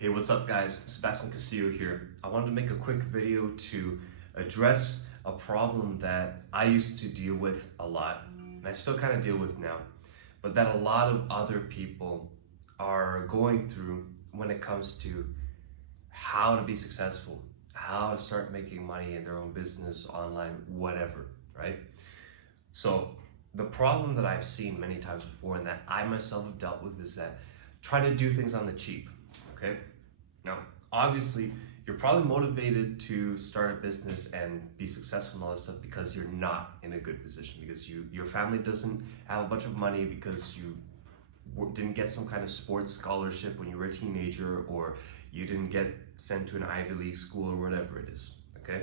Hey, what's up guys? Sebastian Castillo here. I wanted to make a quick video to address a problem that I used to deal with a lot, and I still kind of deal with now, but that a lot of other people are going through when it comes to how to be successful, how to start making money in their own business, online, whatever, right? So the problem that I've seen many times before and that I myself have dealt with is that try to do things on the cheap. Okay. Now, obviously, you're probably motivated to start a business and be successful and all this stuff because you're not in a good position, because your family doesn't have a bunch of money, because you didn't get some kind of sports scholarship when you were a teenager, or you didn't get sent to an Ivy League school or whatever it is. Okay.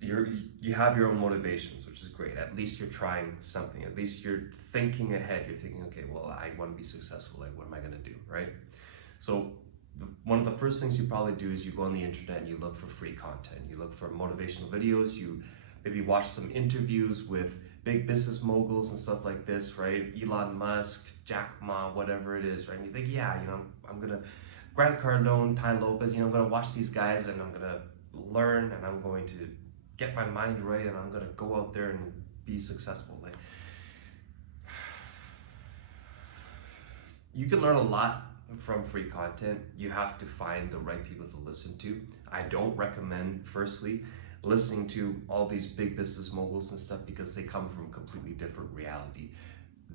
You have your own motivations, which is great. At least you're trying something. At least you're thinking ahead. You're thinking, okay, well, I want to be successful. Like, what am I going to do, right? So one of the first things you probably do is you go on the internet and you look for free content. You look for motivational videos. You maybe watch some interviews with big business moguls and stuff like this, right? Elon Musk, Jack Ma, whatever it is, right? And you think, yeah, I'm going to, Grant Cardone, Tai Lopez, I'm going to watch these guys and I'm going to learn and I'm going to get my mind right and I'm going to go out there and be successful. Like, you can learn a lot from free content. You have to find the right people to listen to. I don't recommend, firstly, listening to all these big business moguls and stuff because they come from a completely different reality.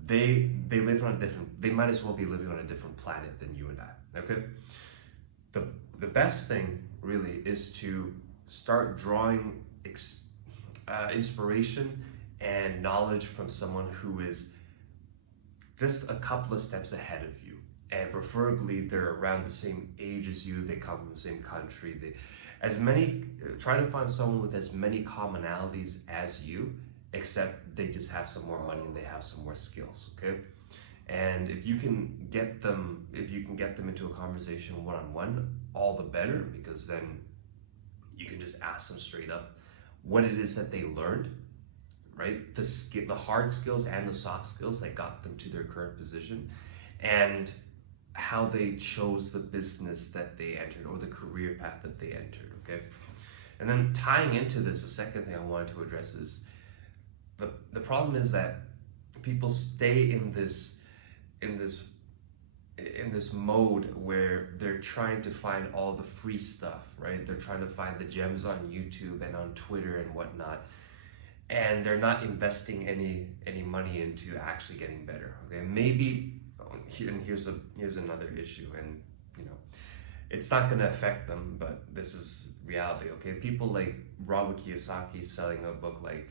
They live on a different, they might as well be living on a different planet than you and I, okay? The best thing really is to start drawing inspiration and knowledge from someone who is just a couple of steps ahead of you, and preferably they're around the same age as you, they come from the same country, try to find someone with as many commonalities as you, except they just have some more money and they have some more skills, okay? And if you can get them into a conversation one-on-one, all the better, because then you can just ask them straight up what it is that they learned, right? The hard skills and the soft skills that got them to their current position, and how they chose the business that they entered or the career path that they entered, okay? And then tying into this, the second thing I wanted to address is the problem is that people stay in this mode where they're trying to find all the free stuff, right? They're trying to find the gems on YouTube and on Twitter and whatnot, and they're not investing any money into actually getting better, okay? Maybe, here's another issue, and it's not going to affect them, but this is reality, okay? People like Robert Kiyosaki selling a book like,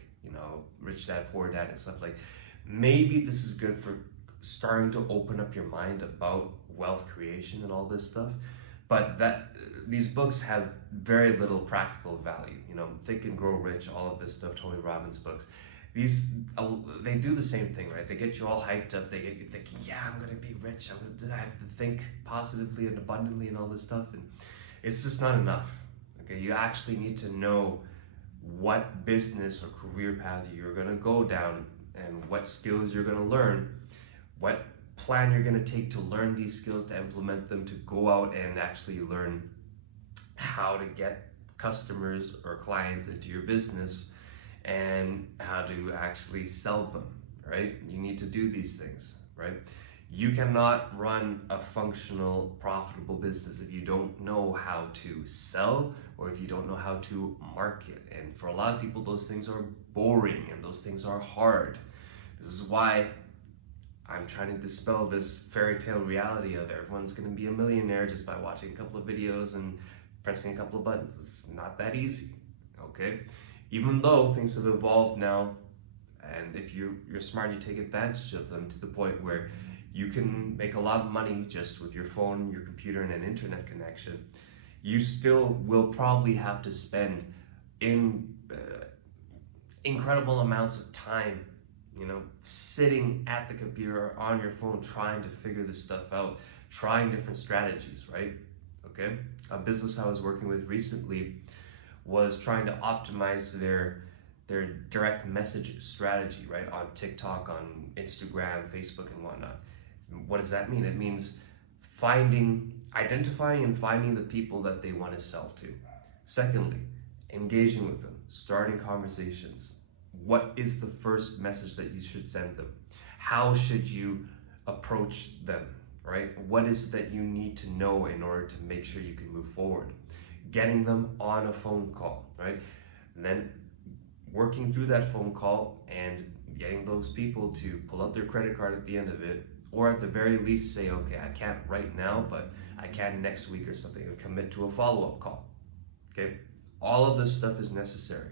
Rich Dad, Poor Dad and stuff, like, maybe this is good for starting to open up your mind about wealth creation and all this stuff, but these books have very little practical value. Think and Grow Rich, all of this stuff, Tony Robbins books, they do the same thing, right? They get you all hyped up, they get you thinking, yeah, I'm gonna be rich, I have to think positively and abundantly and all this stuff, and it's just not enough, okay? You actually need to know what business or career path you're gonna go down and what skills you're gonna learn, what plan you're going to take to learn these skills, to implement them, to go out and actually learn how to get customers or clients into your business and how to actually sell them, right? You need to do these things, right? You cannot run a functional, profitable business if you don't know how to sell or if you don't know how to market. And for a lot of people, those things are boring and those things are hard. This is why I'm trying to dispel this fairy tale reality of everyone's going to be a millionaire just by watching a couple of videos and pressing a couple of buttons. It's not that easy, okay? Even though things have evolved now, and if you're smart, you take advantage of them to the point where you can make a lot of money just with your phone, your computer, and an internet connection, you still will probably have to spend incredible amounts of time sitting at the computer or on your phone trying to figure this stuff out, trying different strategies, right? Okay. A business I was working with recently was trying to optimize their direct message strategy, right? On TikTok, on Instagram, Facebook, and whatnot. What does that mean? It means finding identifying and finding the people that they want to sell to. Secondly, engaging with them, starting conversations. What is the first message that you should send them? How should you approach them, right? What is it that you need to know in order to make sure you can move forward? Getting them on a phone call, right? And then working through that phone call and getting those people to pull out their credit card at the end of it, or at the very least say, okay, I can't right now, but I can next week or something, and commit to a follow-up call, okay? All of this stuff is necessary.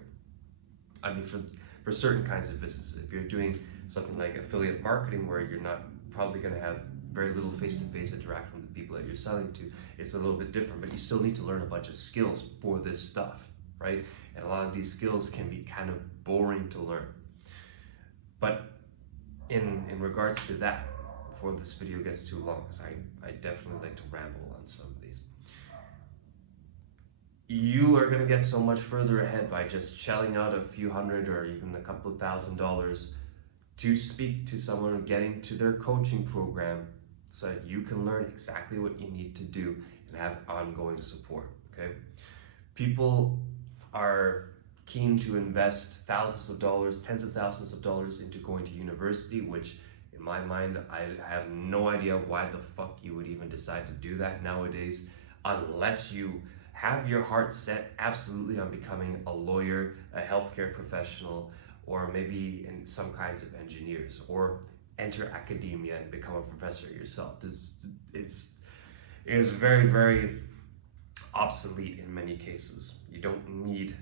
I mean, for certain kinds of businesses, if you're doing something like affiliate marketing where you're not probably gonna have very little face-to-face interaction with the people that you're selling to, it's a little bit different, but you still need to learn a bunch of skills for this stuff, right? And a lot of these skills can be kind of boring to learn. But in regards to that, before this video gets too long, because I definitely like to ramble on some of these, you are going to get so much further ahead by just shelling out a few hundred or even a couple of $1,000s to speak to someone and getting to their coaching program so that you can learn exactly what you need to do and have ongoing support, okay? People are keen to invest thousands of dollars, tens of thousands of dollars into going to university, which in my mind, I have no idea why the fuck you would even decide to do that nowadays, unless you have your heart set absolutely on becoming a lawyer, a healthcare professional, or maybe in some kinds of engineers, or enter academia and become a professor yourself. It is very, very obsolete in many cases. You don't need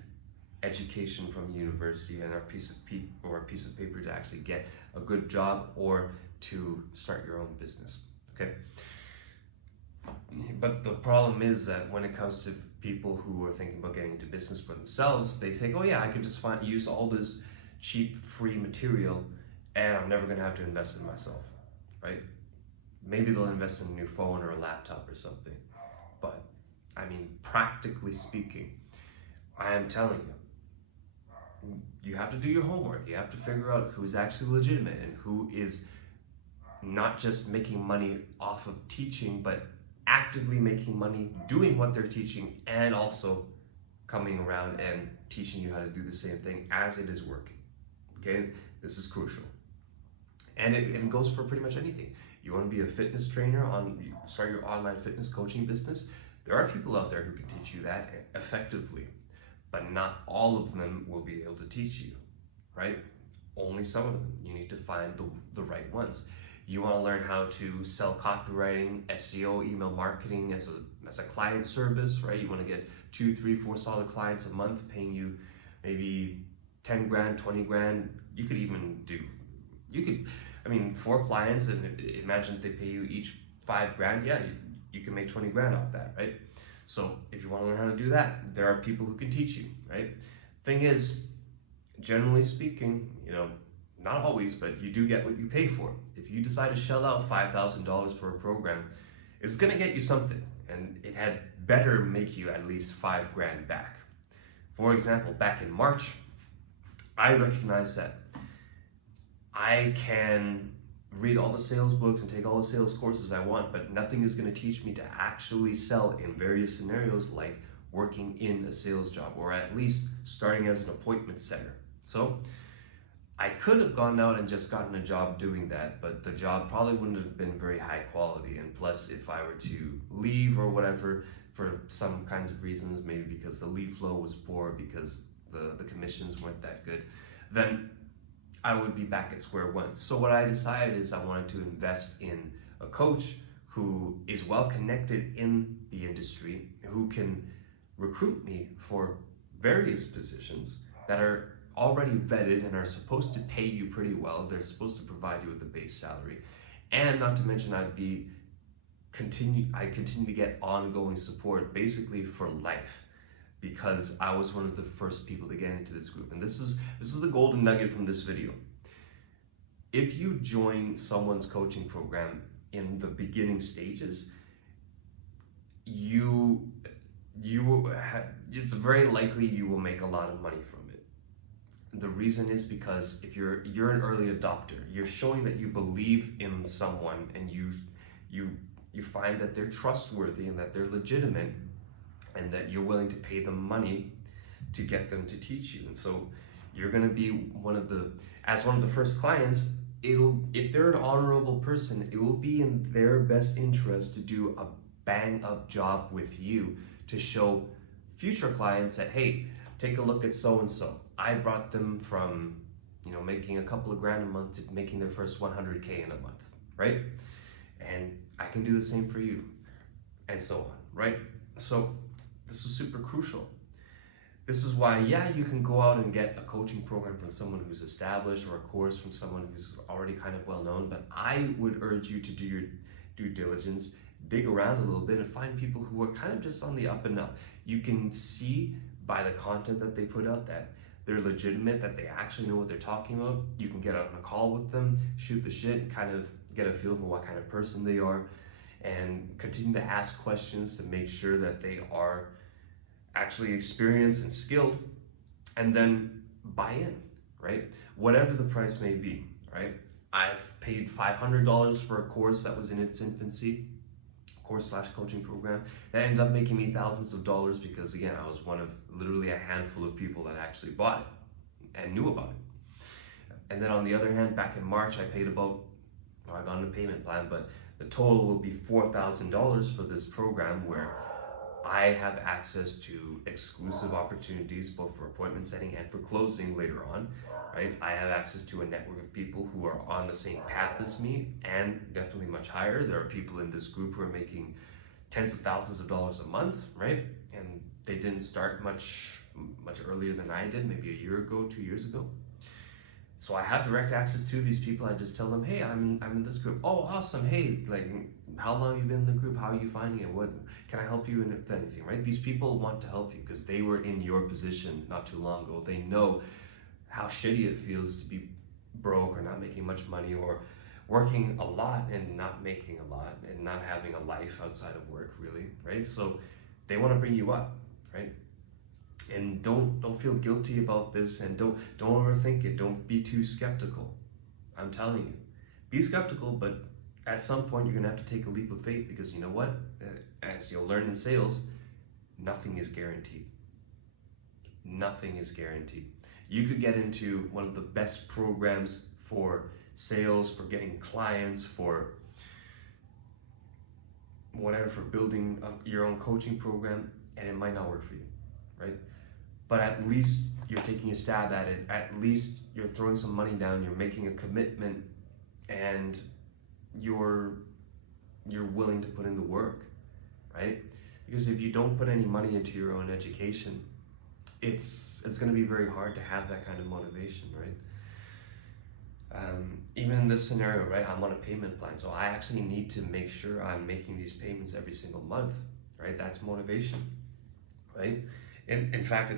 education from university and a piece of paper to actually get a good job or to start your own business, okay? But the problem is that when it comes to people who are thinking about getting into business for themselves, they think, oh yeah, I can just use all this cheap, free material and I'm never gonna have to invest in myself, right? Maybe they'll invest in a new phone or a laptop or something. But I mean, practically speaking, I am telling you, you have to do your homework. You have to figure out who's actually legitimate and who is not just making money off of teaching, but actively making money doing what they're teaching and also coming around and teaching you how to do the same thing as it is working. Okay, this is crucial. And it goes for pretty much anything. You want to be a fitness trainer, start your online fitness coaching business. There are people out there who can teach you that effectively, but not all of them will be able to teach you, right? Only some of them. You need to find the right ones. You want to learn how to sell copywriting, SEO, email marketing as a client service, right? You want to get 2, 3, 4 solid clients a month paying you maybe 10 grand, 20 grand. You could, I mean, 4 clients, and imagine they pay you each 5 grand. Yeah, you can make 20 grand off that, right? So if you want to learn how to do that, there are people who can teach you, right? Thing is, generally speaking, you know, not always, but you do get what you pay for. If you decide to shell out $5,000 for a program, it's gonna get you something, and it had better make you at least 5 grand back. For example, back in March, I recognized that I can read all the sales books and take all the sales courses I want, but nothing is going to teach me to actually sell in various scenarios like working in a sales job or at least starting as an appointment setter. So I could have gone out and just gotten a job doing that, but the job probably wouldn't have been very high quality. And plus, if I were to leave or whatever for some kinds of reasons, maybe because the lead flow was poor, because the commissions weren't that good, then I would be back at square one. So what I decided is I wanted to invest in a coach who is well connected in the industry, who can recruit me for various positions that are already vetted and are supposed to pay you pretty well. They're supposed to provide you with a base salary. And not to mention I continue to get ongoing support basically for life, because I was one of the first people to get into this group. And this is the golden nugget from this video. If you join someone's coaching program in the beginning stages, it's very likely you will make a lot of money from it. The reason is because if you're an early adopter, you're showing that you believe in someone and you you find that they're trustworthy and that they're legitimate and that you're willing to pay them money to get them to teach you. And so you're going to be one of the first clients. If they're an honorable person, it will be in their best interest to do a bang up job with you to show future clients that, hey, take a look at so and so. I brought them from, making a couple of grand a month to making their first 100K in a month, right? And I can do the same for you, and so on, right? So this is super crucial. This is why, you can go out and get a coaching program from someone who's established or a course from someone who's already kind of well known, but I would urge you to do your due diligence, dig around a little bit and find people who are kind of just on the up and up. You can see by the content that they put out that they're legitimate, that they actually know what they're talking about. You can get on a call with them, shoot the shit, and kind of get a feel for what kind of person they are, and continue to ask questions to make sure that they are actually experienced and skilled, and then buy in, right? Whatever the price may be, right? I've paid $500 for a course that was in its infancy, course/coaching program, that ended up making me thousands of dollars because, again, I was one of literally a handful of people that actually bought it and knew about it. And then on the other hand, back in March, I paid I got on a payment plan, but the total will be $4,000 for this program where I have access to exclusive opportunities, both for appointment setting and for closing later on, right? I have access to a network of people who are on the same path as me and definitely much higher. There are people in this group who are making tens of thousands of dollars a month, right? And they didn't start much earlier than I did, maybe a year ago, 2 years ago. So I have direct access to these people. I just tell them, hey, I'm in this group. Oh, awesome. Hey, how long have you been in the group? How are you finding it? What can I help you with anything, right? These people want to help you because they were in your position not too long ago. They know how shitty it feels to be broke or not making much money, or working a lot and not making a lot and not having a life outside of work, really, right? So they want to bring you up, right? And don't feel guilty about this, and don't overthink it. Don't be too skeptical. I'm telling you, be skeptical, but at some point you're gonna have to take a leap of faith, because you know what? As you'll learn in sales, nothing is guaranteed. Nothing is guaranteed. You could get into one of the best programs for sales, for getting clients, for whatever, for building your own coaching program, and it might not work for you, right? But at least you're taking a stab at it. At least you're throwing some money down, you're making a commitment, and you're willing to put in the work, right? Because if you don't put any money into your own education, it's going to be very hard to have that kind of motivation, right? Even in this scenario, right, I'm on a payment plan, so I actually need to make sure I'm making these payments every single month, right? That's motivation, right? In fact,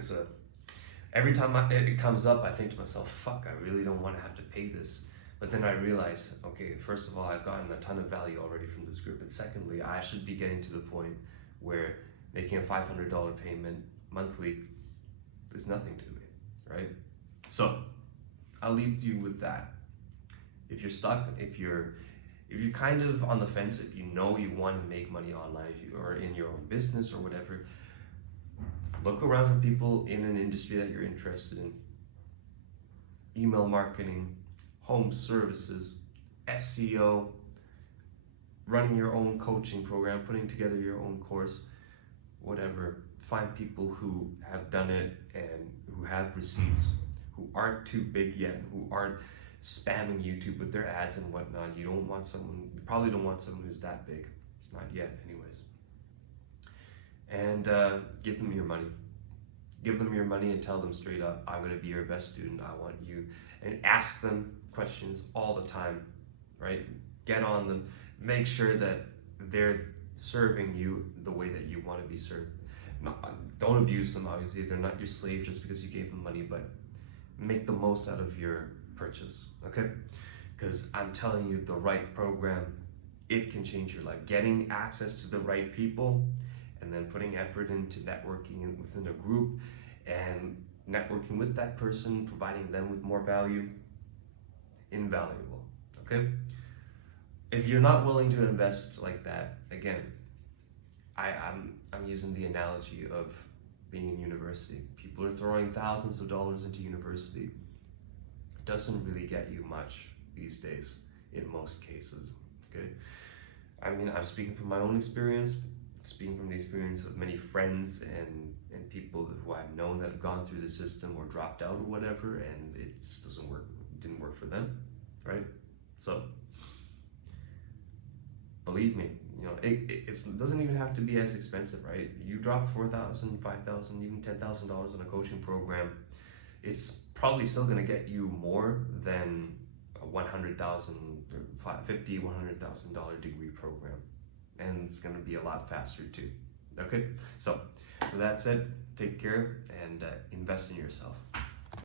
every time it comes up, I think to myself, fuck, I really don't want to have to pay this. But then I realize, okay, first of all, I've gotten a ton of value already from this group, and secondly, I should be getting to the point where making a $500 payment monthly is nothing to me, right? So I'll leave you with that. If you're stuck, if you're kind of on the fence, if you know you want to make money online, if you are in your own business or whatever, look around for people in an industry that you're interested in. Email marketing, home services, SEO, running your own coaching program, putting together your own course, whatever. Find people who have done it and who have receipts, who aren't too big yet, who aren't spamming YouTube with their ads and whatnot. You probably don't want someone who's that big, not yet anyways. And give them your money. Give them your money and tell them straight up, I'm gonna be your best student, I want you. And ask them questions all the time, right? Get on them, make sure that they're serving you the way that you want to be served. Don't abuse them, obviously, they're not your slave just because you gave them money, but make the most out of your purchase, okay? Because I'm telling you, the right program, it can change your life. Getting access to the right people, and then putting effort into networking within a group, and networking with that person, providing them with more value, invaluable, okay? if you're not willing to invest like that, again, I'm using the analogy of being in university. People are throwing thousands of dollars into university. It doesn't really get you much these days in most cases. Okay, I mean, I'm speaking from my own experience, speaking from the experience of many friends and people who I've known that have gone through the system or dropped out or whatever, and it just doesn't work. It didn't work for them, right? So believe me, you know, it doesn't even have to be as expensive, right? You drop $4,000, $5,000, even $10,000 on a coaching program, it's probably still going to get you more than a $100,000, $50,000, $100,000 degree program, and it's going to be a lot faster too. Okay, so with that said, take care and invest in yourself.